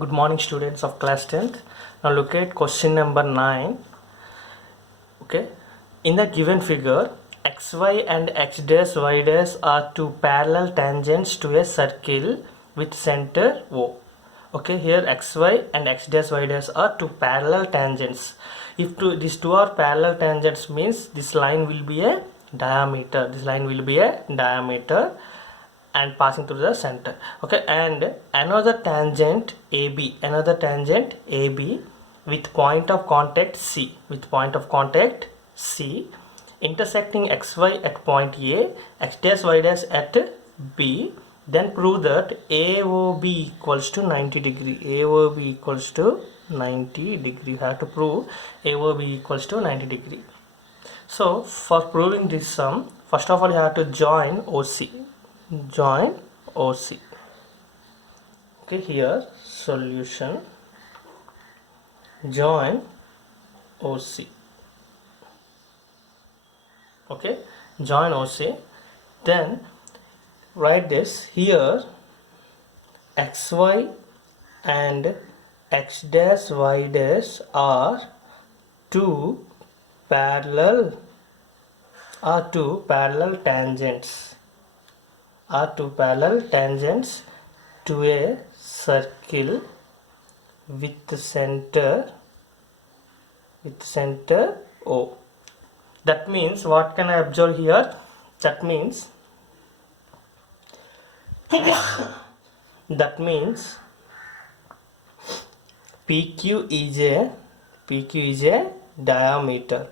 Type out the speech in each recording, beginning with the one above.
Good morning, students of class 10th. Now look at question number 9. Okay, in the given figure, xy and x dash y dash are two parallel tangents to a circle with center O. Okay, here xy and x dash y dash are two parallel tangents. If these two are parallel tangents, means this line will be a diameter. This line will be a diameter and passing through the center. Okay, and another tangent AB with point of contact C intersecting xy at point A, x dash y dash at B. Then prove that AOB equals to 90 degree. AOB equals to 90 degree. You have to prove AOB equals to 90 degree. So for proving this sum, first of all you have to join OC. Okay, here solution, join OC. Okay, join OC. Then write this here, xy and x dash y dash are two parallel tangents to a circle with center O. That means what can I observe here? That means PQ is a diameter.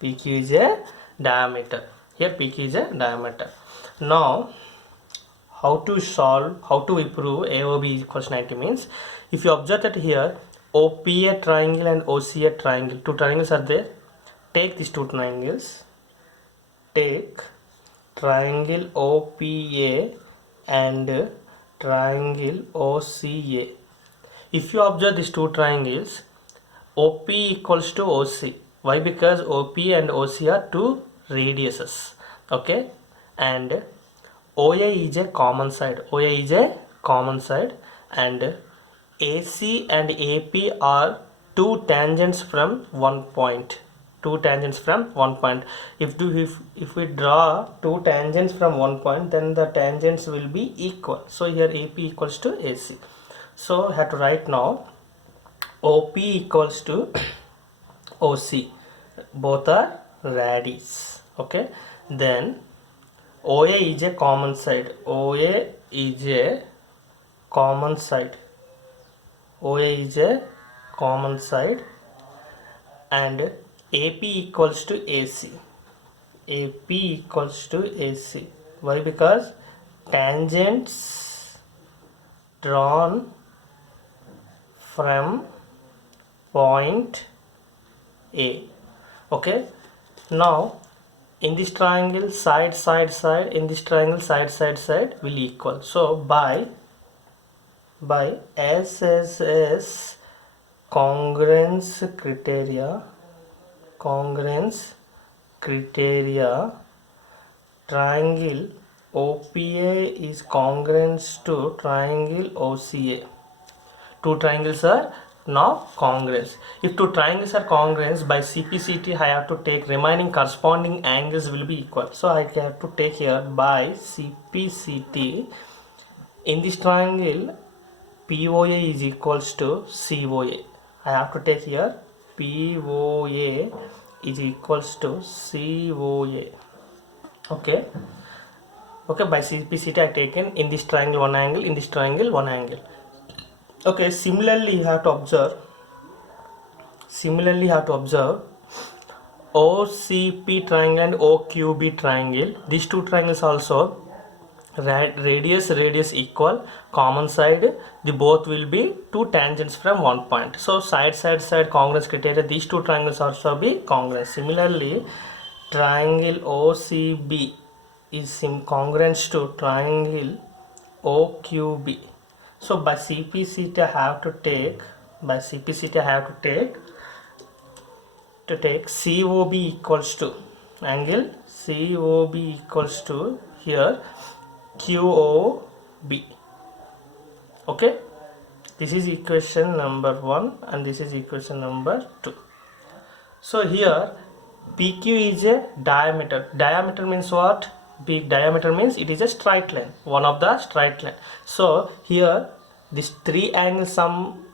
PQ is a diameter. Here PQ is a diameter. Now how to we prove AOB equals 90 means, if you observe that here OPA triangle and OCA triangle, two triangles are there. Take these two triangles, take triangle OPA and triangle OCA. If you observe these two triangles, OP equals to OC. Why? Because OP and OC are two radiuses. Okay, and OA is a common side. And AC and AP are two tangents from one point. If we draw two tangents from one point, then the tangents will be equal. So here AP equals to AC. So I have to write now OP equals to OC. Both are radius. Okay, then OA is a common side. And AP equals to AC. Why? Because tangents drawn from point A. Okay, now in this triangle side, in this triangle side will equal. So by SSS congruence criteria, triangle OPA is congruent to triangle OCA. Two triangles are now congruent. If two triangles are congruent, by CPCT I have to take remaining corresponding angles will be equal. So I have to take here by CPCT, in this triangle POA is equals to COA. I have to take here POA is equals to COA. Okay, by CPCT I taken in this triangle one angle, in this triangle one angle. Okay, similarly you have to observe OCP triangle and OQB triangle. These two triangles also radius equal, common side, the both will be two tangents from one point. So side congruence criteria, these two triangles also be congruent. Similarly, triangle OCB is congruent to triangle OQB. So by CPCT I have to take COB equals to angle COB equals to here QOB. Okay, This is equation number 1 and this is equation number 2. So here PQ is a diameter. Diameter means what? Big diameter means it is a straight line, one of the straight line. So here this 3 angle sum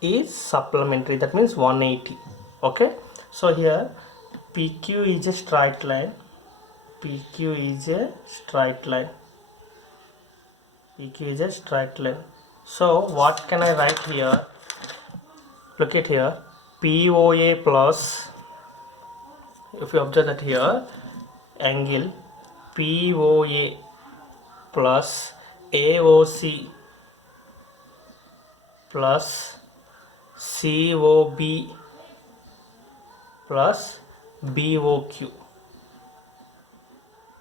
is supplementary, that means 180. Okay, so here PQ is a straight line. PQ is a straight line. PQ is a straight line. So what can I write here? Look at here, POA plus, if you observe that here, angle POA plus AOC plus COB plus BOQ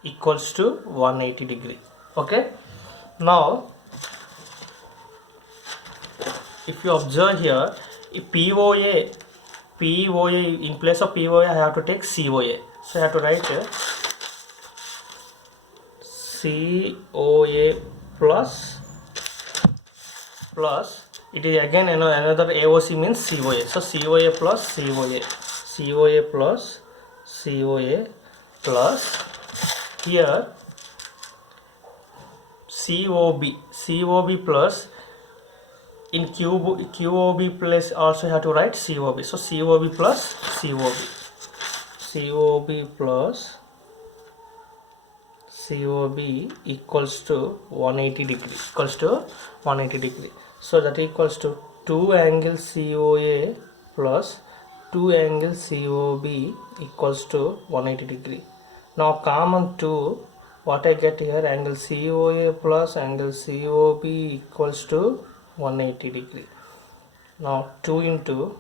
equals to 180 degree. Okay, now if you observe here, if POA in place of POA I have to take COA, so I have to write COA plus it is again another AOC means COA, so COA plus COA plus here COB plus, in QOB place also have to write COB, so COB plus COB equals to 180 degree, so that equals to 2 angle COA plus 2 angle COB equals to 180 degree. Now common 2, what I get here, angle COA plus angle COB equals to 180 degree. Now 2 into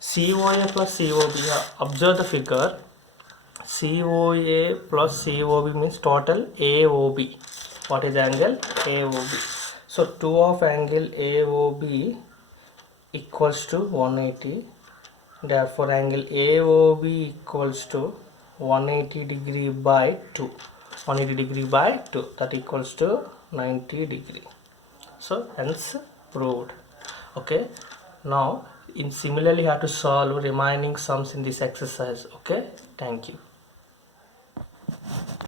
COA plus COB, observe the figure, COA plus COB means total AOB. What is angle AOB? So 2 of angle AOB equals to 180, therefore angle AOB equals to 180 degree by 2, that equals to 90 degree. So hence proved. Okay, now in similarly you have to solve remaining sums in this exercise. Okay, thank you.